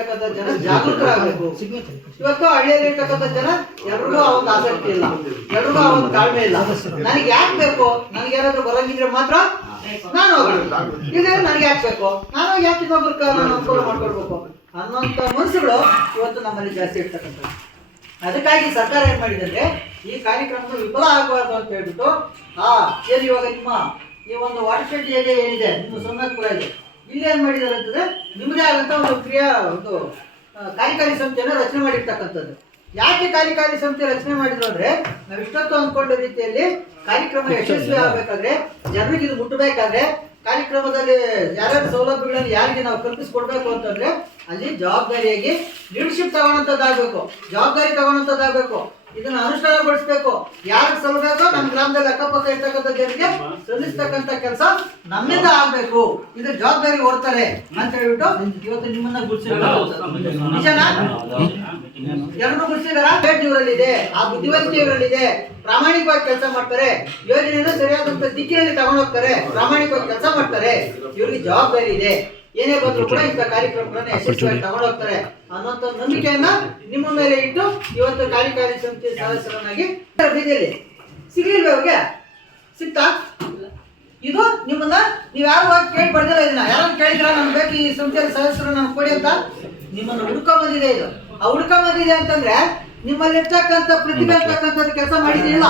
ಇರ್ತಕ್ಕಂಥ ಜನ ಜಾಗೃತರಾಗಬೇಕು. ಇವತ್ತು ಹಳ್ಳಿಯಲ್ಲಿ ಇರ್ತಕ್ಕಂಥ ಜನ ಎಲ್ರಿಗೂ ಆ ಒಂದು ಆಸಕ್ತಿ ಇಲ್ಲ, ಎಲ್ರಿಗೂ ಆ ಒಂದು ತಾಳ್ಮೆ ಇಲ್ಲ. ನನಗೆ ಯಾಕೆ ಬೇಕು, ನನಗೆ ಯಾರಾದ್ರೂ ಬರಂಗಿದ್ರೆ ಮಾತ್ರ ನಾನು ಇದ್ರೆ ನನಗೆ ಯಾಕೆ ಬೇಕು, ನಾನು ಯಾಕೆ ಇನ್ನೊಬ್ರು ನಾನು ಅನುಕೂಲ ಮಾಡ್ಕೊಳ್ಬೇಕು ಅನ್ನೋಂಥ ಮನಸ್ಸುಗಳು ಇವತ್ತು ನಮ್ಮಲ್ಲಿ ಜಾಸ್ತಿ ಇರ್ತಕ್ಕಂಥದ್ದು. ಅದಕ್ಕಾಗಿ ಸರ್ಕಾರ ಏನ್ ಮಾಡಿದೆ ಅಂದ್ರೆ ಈ ಕಾರ್ಯಕ್ರಮಗಳು ವಿಫಲ ಆಗಬಾರ್ದು ಅಂತ ಹೇಳ್ಬಿಟ್ಟು ಏನು ಇವಾಗ ನಿಮ್ಮ ಈ ಒಂದು ವಾಟರ್ ಶೆಡ್ ಏರಿಯಾ ಏನಿದೆ, ನಿಮ್ಮ ಸೋಮನಾಥಪುರ ಇದೆ, ಇಲ್ಲಿ ಏನ್ ಮಾಡಿದ್ದಾರೆ ಅಂತಂದ್ರೆ ನಿಮ್ಮದೇ ಆದಂತ ಒಂದು ಕಾರ್ಯಕಾರಿ ಸಮಿತಿಯನ್ನು ರಚನೆ ಮಾಡಿರ್ತಕ್ಕಂಥದ್ದು. ಯಾಕೆ ಕಾರ್ಯಕಾರಿ ಸಮಿತಿ ರಚನೆ ಮಾಡಿದ್ರು ಅಂದ್ರೆ ನಾವು ಇಷ್ಟೊತ್ತು ಅಂದ್ಕೊಂಡ ರೀತಿಯಲ್ಲಿ ಕಾರ್ಯಕ್ರಮ ಯಶಸ್ವಿ ಆಗ್ಬೇಕಾದ್ರೆ, ಜನರಿಗೆ ಇದು ಮುಟ್ಟಬೇಕಾದ್ರೆ, ಕಾರ್ಯಕ್ರಮದಲ್ಲಿ ಯಾರ್ಯಾರ ಸೌಲಭ್ಯಗಳನ್ನು ಯಾರಿಗೆ ನಾವು ಕಲ್ಪಿಸ್ಕೊಡ್ಬೇಕು ಅಂತಂದ್ರೆ ಅಲ್ಲಿ ಜವಾಬ್ದಾರಿಯಾಗಿ ಲೀಡರ್ಶಿಪ್ ತಗೊಳ್ಳೋಂಥದ್ದಾಗಬೇಕು, ಜವಾಬ್ದಾರಿ ತಗೊಳ್ಳೋಂಥದ್ದಾಗಬೇಕು, ಇದನ್ನ ಅನುಷ್ಠಾನಗೊಳಿಸ್ಬೇಕು. ಯಾರಿಗೆ ಸಲ್ಲಬೇಕೋ ನಮ್ಮ ಗ್ರಾಮದಲ್ಲಿ ಅಕ್ಕಪಕ್ಕ ಇರ್ತಕ್ಕಂಥ ಜನರಿಗೆ ಸಲ್ಲಿಸ್ತಕ್ಕಂಥ ಕೆಲಸ ನಮ್ಮಿಂದ ಆಗ್ಬೇಕು, ಇದ್ರ ಜವಾಬ್ದಾರಿ ಹೊರ್ತಾರೆ ಅಂತ ಹೇಳ್ಬಿಟ್ಟು ಇವತ್ತು ನಿಮ್ಮನ್ನ ಗುರುತಿಸಿದ್ದಾರೆ. ನಿಜನಾ? ಎಲ್ಲರೂ ಗುರುತಿಸಿದಾರ? ಇವರಲ್ಲಿದೆ, ಆ ಬುದ್ಧಿವಂತಿಕೆ ಇವರಲ್ಲಿದೆ, ಪ್ರಾಮಾಣಿಕವಾಗಿ ಕೆಲಸ ಮಾಡ್ತಾರೆ, ಯೋಜನೆಯನ್ನು ಸರಿಯಾದಂತ ದಿಕ್ಕಿನಲ್ಲಿ ತಗೊಂಡೋಗ್ತಾರೆ, ಪ್ರಾಮಾಣಿಕವಾಗಿ ಕೆಲಸ ಮಾಡ್ತಾರೆ, ಇವ್ರಿಗೆ ಜವಾಬ್ದಾರಿ ಇದೆ, ಏನೇ ಬಂದ್ರು ಕೂಡ ಇಂಥ ಕಾರ್ಯಕ್ರಮಗಳನ್ನ ಯಶಸ್ವಿಯಾಗಿ ತಗೊಂಡೋಗ್ತಾರೆ ಅನ್ನೋಂಥ ನಂಬಿಕೆಯನ್ನ ನಿಮ್ಮ ಮೇಲೆ ಇಟ್ಟು ಇವತ್ತು ಕಾರ್ಯಕಾರಿ ಸಮಿತಿ ಸದಸ್ಯರನ್ನಾಗಿ ಬೀದಿಯಲ್ಲಿ ಸಿಗ್ಲಿಲ್ವ ಅವ್ರಿಗೆ? ಸಿಗ್ತಾ? ಇದು ನಿಮ್ಮನ್ನ ನೀವ್ ಯಾರು ಕೇಳಿ ಬರ್ದಿಲ್ಲ, ಇದನ್ನ ಯಾರನ್ನ ಕೇಳಿದ್ರ ನಮ್ಗೆ ಬೇಕು ಈ ಸಮಿತಿಯ ಸದಸ್ಯರು ನಮ್ಗೆ ಕೊಡಿ ಅಂತ ನಿಮ್ಮನ್ನು ಹುಡ್ಕೊಂಬಂದಿದೆ. ಇದು ಆ ಹುಡ್ಕೊಂಬಂದಿದೆ ಅಂತಂದ್ರೆ ನಿಮ್ಮಲ್ಲಿ ಇರ್ತಕ್ಕಂಥ ಪ್ರತಿಭೆ ಇರ್ತಕ್ಕಂಥದ್ದು ಕೆಲಸ ಮಾಡಿದಿಲ್ಲ.